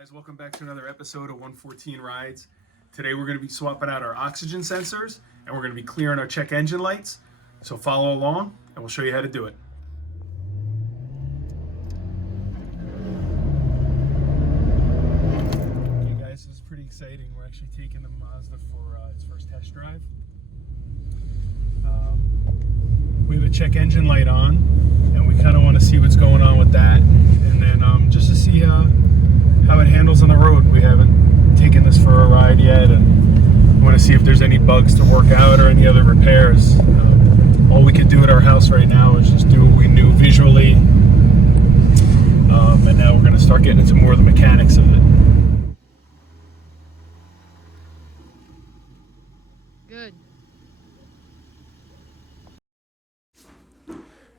Guys, welcome back to another episode of 114 Rides. Today we're going to be swapping out our oxygen sensors and we're going to be clearing our check engine lights. So follow along and we'll show you how to do it. Okay guys, this is pretty exciting. We're actually taking the Mazda for its first test drive. We have a check engine light on and we kind of want to see what's going on with that, and then just to see how it handles on the road. We haven't taken this for a ride yet, and we want to see if there's any bugs to work out or any other repairs. All we could do at our house right now is just do what we knew visually, and now we're going to start getting into more of the mechanics of it. Good.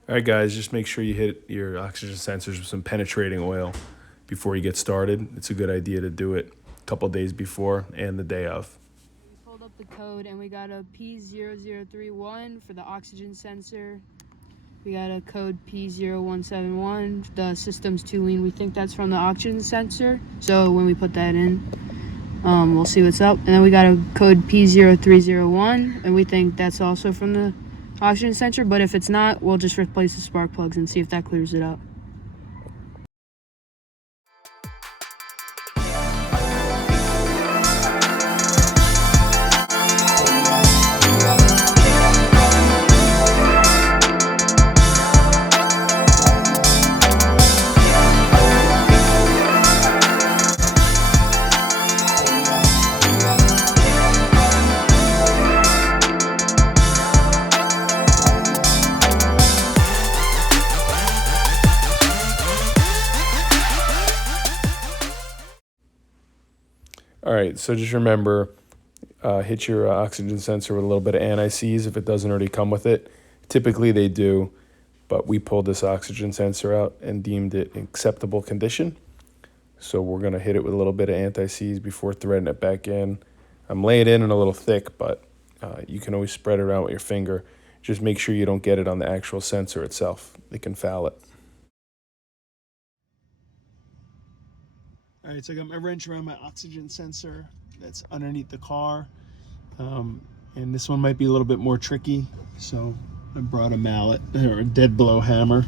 Alright guys, just make sure you hit your oxygen sensors with some penetrating oil before you get started. It's a good idea to do it a couple days before and the day of. We pulled up the code and we got a P0031 for the oxygen sensor. We got a code P0171. The system's too lean. We think that's from the oxygen sensor. So when we put that in, we'll see what's up. And then we got a code P0301 and we think that's also from the oxygen sensor. But if it's not, we'll just replace the spark plugs and see if that clears it up. Alright, so just remember, hit your oxygen sensor with a little bit of anti-seize if it doesn't already come with it. Typically they do, but we pulled this oxygen sensor out and deemed it in acceptable condition. So we're going to hit it with a little bit of anti-seize before threading it back in. I'm laying it in a little thick, but you can always spread it around with your finger. Just make sure you don't get it on the actual sensor itself. It can foul it. Alright, so I got my wrench around my oxygen sensor that's underneath the car. And this one might be a little bit more tricky, so I brought a mallet, or a dead blow hammer.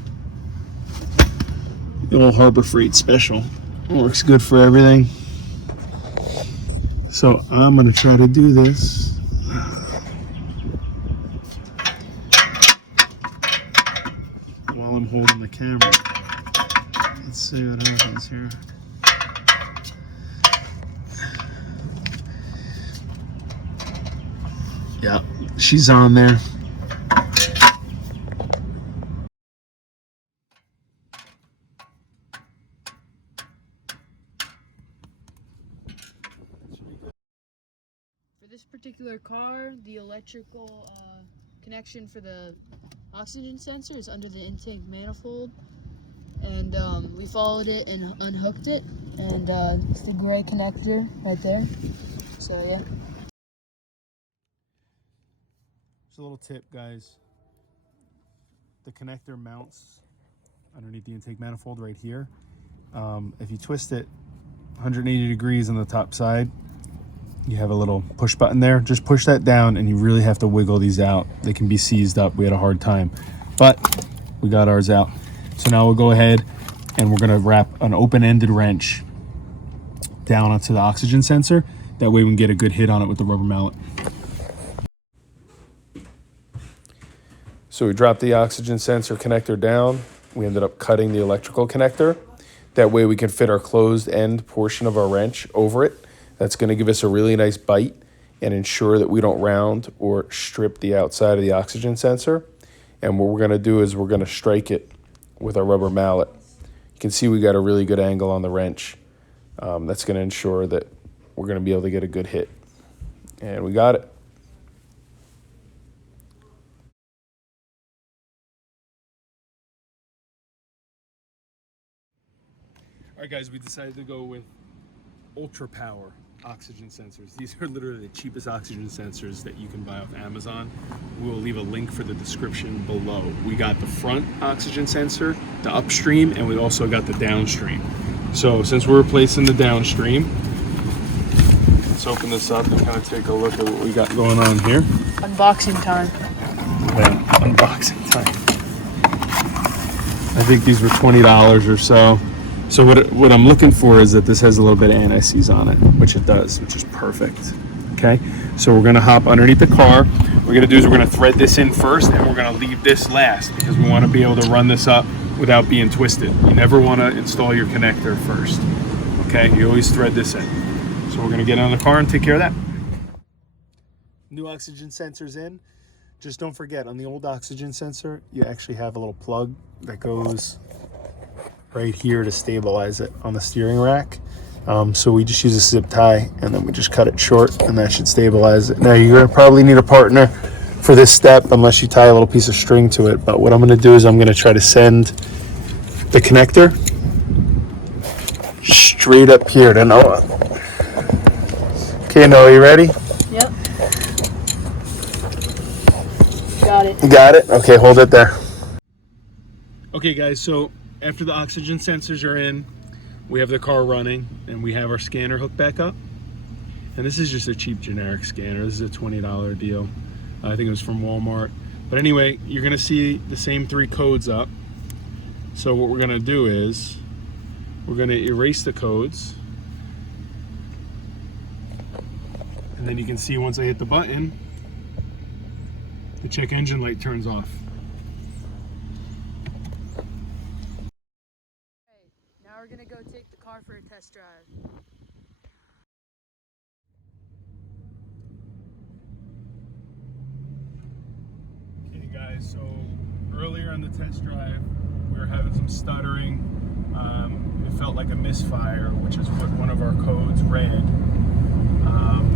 The old Harbor Freight special. It works good for everything. So I'm going to try to do this. While I'm holding the camera. Let's see what happens here. Yeah, she's on there. For this particular car, the electrical connection for the oxygen sensor is under the intake manifold. And we followed it and unhooked it. And it's the gray connector right there. So yeah. Just a little tip, guys. The connector mounts underneath the intake manifold right here. If you twist it 180 degrees on the top side, you have a little push button there. Just push that down and you really have to wiggle these out. They can be seized up. We had a hard time, but we got ours out. So now we'll go ahead and we're gonna wrap an open-ended wrench down onto the oxygen sensor. That way we can get a good hit on it with the rubber mallet. So we dropped the oxygen sensor connector down. We ended up cutting the electrical connector. That way we can fit our closed end portion of our wrench over it. That's going to give us a really nice bite and ensure that we don't round or strip the outside of the oxygen sensor. And what we're going to do is we're going to strike it with our rubber mallet. You can see we got a really good angle on the wrench. That's going to ensure that we're going to be able to get a good hit. And we got it. Alright guys, we decided to go with ultra power oxygen sensors. These are literally the cheapest oxygen sensors that you can buy off Amazon. We'll leave a link for the description below. We got the front oxygen sensor, the upstream, and we also got the downstream. So since we're replacing the downstream, let's open this up and kind of take a look at what we got going on here. Unboxing time. Yeah, unboxing time. I think these were $20 or so. So what I'm looking for is that this has a little bit of anti-seize on it, which it does, which is perfect. Okay, so we're gonna hop underneath the car. What we're gonna do is we're gonna thread this in first, and we're gonna leave this last because we want to be able to run this up without being twisted. You never want to install your connector first. Okay, you always thread this in. So we're gonna get on the car and take care of that. New oxygen sensors in. Just don't forget, on the old oxygen sensor, you actually have a little plug that goes right here to stabilize it on the steering rack. So we just use a zip tie and then we just cut it short and that should stabilize it. Now you're gonna probably need a partner for this step unless you tie a little piece of string to it. But what I'm gonna do is I'm gonna try to send the connector straight up here to Noah. Okay, Noah, you ready? Yep. Got it. You got it? Okay, hold it there. Okay guys, so after the oxygen sensors are in, we have the car running and we have our scanner hooked back up. And this is just a cheap generic scanner. This is a $20 deal. I think it was from Walmart. But anyway, you're gonna see the same 3 codes up. So what we're gonna do is, we're gonna erase the codes. And then you can see once I hit the button, the check engine light turns off. Now we're gonna go take the car for a test drive. Okay guys, so earlier on the test drive, we were having some stuttering. It felt like a misfire, which is what one of our codes read.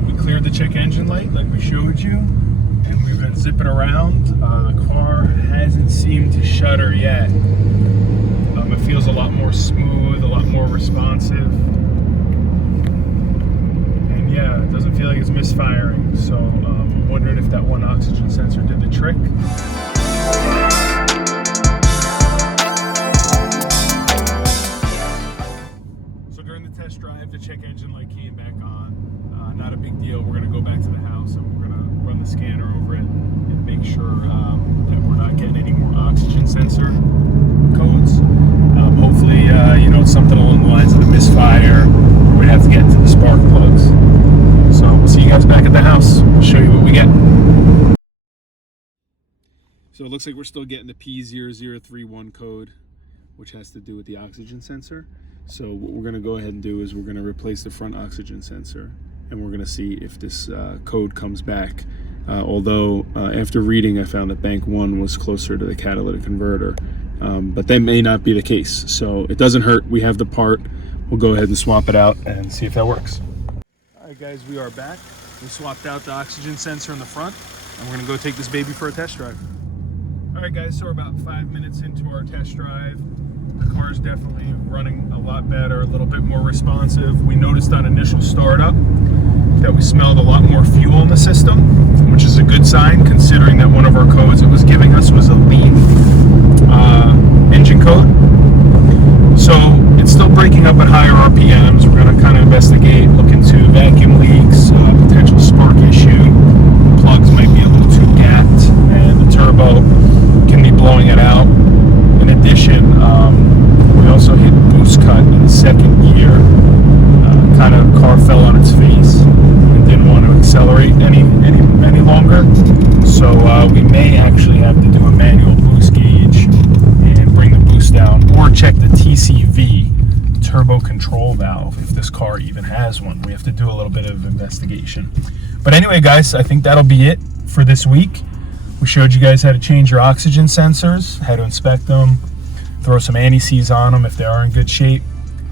We cleared the check engine light like we showed you, and we've been zipping around. The car hasn't seemed to shudder yet. It feels a lot more smooth, a lot more responsive. And yeah, it doesn't feel like it's misfiring. So I'm wondering if that one oxygen sensor did the trick. So during the test drive, the check engine light came back on. Not a big deal. We're gonna go back to the house and we're gonna run the scanner over it and make sure that we're not getting any more oxygen sensor codes. Hopefully, it's something along the lines of a misfire. We'd have to get into the spark plugs. So we'll see you guys back at the house. We'll show you what we get. So it looks like we're still getting the P0031 code, which has to do with the oxygen sensor. So what we're gonna go ahead and do is we're gonna replace the front oxygen sensor, and we're gonna see if this code comes back. Although after reading, I found that bank 1 was closer to the catalytic converter. But that may not be the case. So it doesn't hurt. We have the part. We'll go ahead and swap it out and see if that works. All right, guys, we are back. We swapped out the oxygen sensor in the front, and we're gonna go take this baby for a test drive. All right, guys, so we're about 5 minutes into our test drive. The car is definitely running a lot better, a little bit more responsive. We noticed on initial startup that we smelled a lot more fuel in the system, which is a good sign considering that one of our codes it was giving us was a lean engine code. So it's still breaking up at higher RPMs. We're going to kind of investigate, look into vacuum leaks, potential spark issue. Plugs might be a little too gapped, and the turbo can be blowing it out. In addition, we also hit boost cut in the second gear. Kind of car fell on its face and didn't want to accelerate any longer. So we may actually have to do a manual boost gauge and bring the boost down, or check the TCV, turbo control valve, if this car even has one. We have to do a little bit of investigation. But anyway, guys, I think that'll be it for this week. We showed you guys how to change your oxygen sensors, how to inspect them, throw some anti-seize on them if they are in good shape.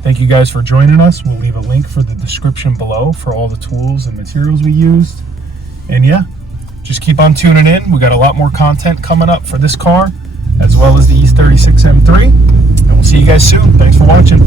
Thank you guys for joining us. We'll leave a link for the description below for all the tools and materials we used. And yeah, just keep on tuning in. We got a lot more content coming up for this car, as well as the E36 M3. And we'll see you guys soon. Thanks for watching.